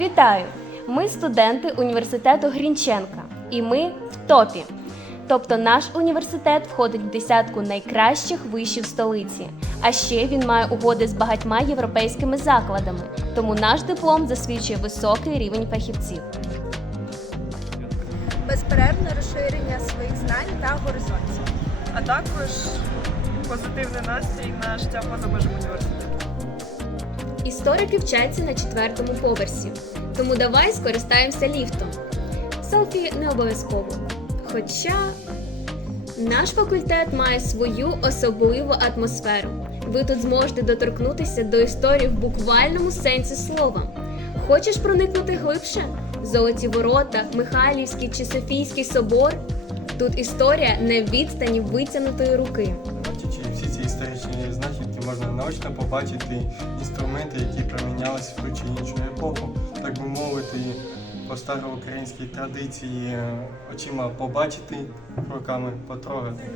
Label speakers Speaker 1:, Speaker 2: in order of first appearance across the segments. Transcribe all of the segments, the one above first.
Speaker 1: Вітаю! Ми студенти університету Грінченка, і ми в топі. Тобто наш університет входить в десятку найкращих вишів столиці. А ще він має угоди з багатьма європейськими закладами, тому наш диплом засвідчує високий рівень фахівців.
Speaker 2: Безперервне розширення своїх знань та горизонтів.
Speaker 3: а також позитивний настрій на життя поза межами університету.
Speaker 1: Історики вчаться на четвертому поверсі, тому давай скористаємося ліфтом. Селфі не обов'язково. Хоча наш факультет має свою особливу атмосферу. Ви тут зможете доторкнутися до історії в буквальному сенсі слова. Хочеш проникнути глибше? Золоті ворота, Михайлівський чи Софійський собор? Тут історія не в відстані витягнутої руки.
Speaker 4: Бачачи всі ці історичні знахідки, можна наочно побачити інструменти, які промінялися в ту чи іншу епоху, так би мовити, по староукраїнській традиції е, очима побачити, руками потрогати.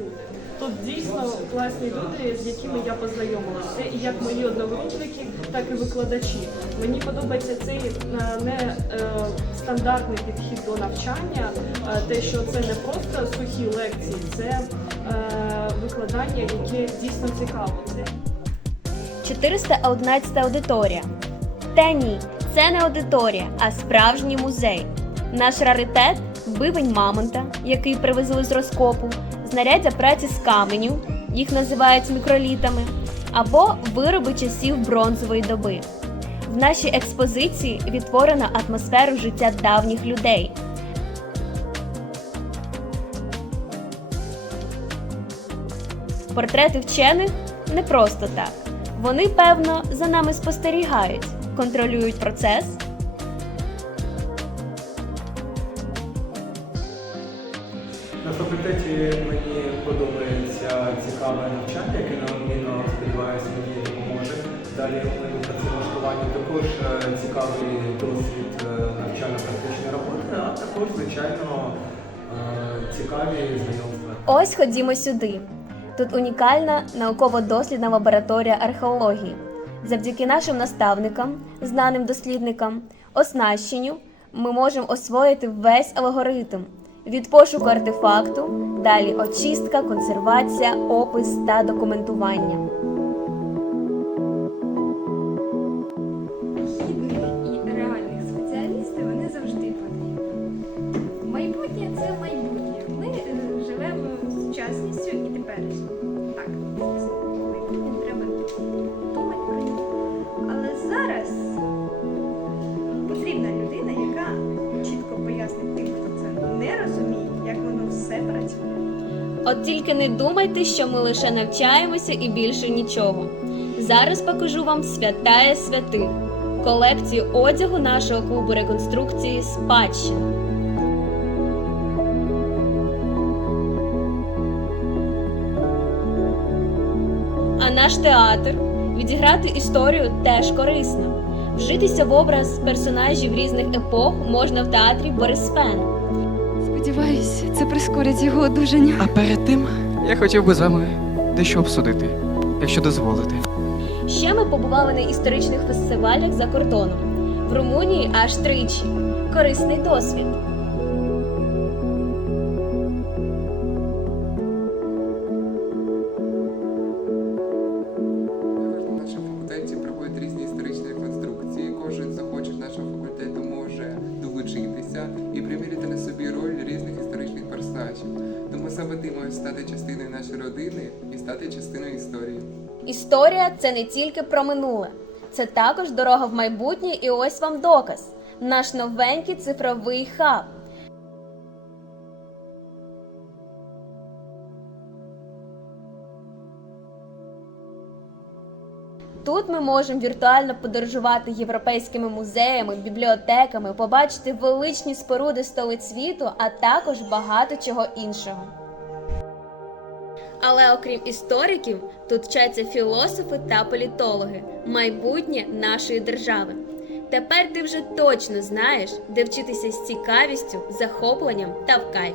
Speaker 3: Тут дійсно класні люди, з якими я познайомилася, і як мої одногрупники, так і викладачі. Мені подобається цей е, не е, стандартний підхід до навчання, те, що це не просто сухі лекції, це е, викладання, яке дійсно цікаво.
Speaker 1: 411 аудиторія. Та ні, це не аудиторія, а справжній музей. Наш раритет бивень мамонта, який привезли з розкопу, знаряддя праці з каменю, їх називають мікролітами, або вироби часів бронзової доби. В нашій експозиції відтворено атмосферу життя давніх людей. Портрети вчених не просто так. Вони, певно, за нами спостерігають, контролюють процес.
Speaker 5: На факультеті мені подобається цікаве навчання, яке неодмінно сподіваюся мені допоможе. Далі у мене працевлаштування також е, цікавий досвід е, навчально-практичної роботи, а також, звичайно, е, цікаві знайомства.
Speaker 1: Ось ходімо сюди. Тут унікальна науково-дослідна лабораторія археології. Завдяки нашим наставникам, знаним дослідникам, оснащенню ми можемо освоїти весь алгоритм від пошуку артефакту, далі очистка, консервація, опис та документування. От тільки не думайте, що ми лише навчаємося і більше нічого. Зараз покажу вам святая святих колекцію одягу нашого клубу реконструкції Спадщина. А наш театр відіграти історію теж корисно. Вжитися в образ персонажів різних епох можна в театрі Борисфен.
Speaker 6: Сподіваюсь, це прискорить його одужання.
Speaker 7: А перед тим я хотів би з вами дещо обсудити, якщо дозволите.
Speaker 1: Ще ми побували на історичних фестивалях за кордоном. В Румунії аж тричі. Корисний досвід.
Speaker 8: На нашому факультеті проводять різні історичні реконструкції. Кожен з нашого факультету може долучитися і приміряти Тому саме стати частиною нашої родини і стати частиною історії.
Speaker 1: Історія це не тільки про минуле, це також дорога в майбутнє, і ось вам доказ. Наш новенький цифровий хаб. Тут ми можемо віртуально подорожувати європейськими музеями, бібліотеками, побачити величні споруди столиць світу, а також багато чого іншого. Але окрім істориків, тут вчаться філософи та політологи, майбутнє нашої держави. Тепер ти вже точно знаєш, де вчитися з цікавістю, захопленням та в кайф.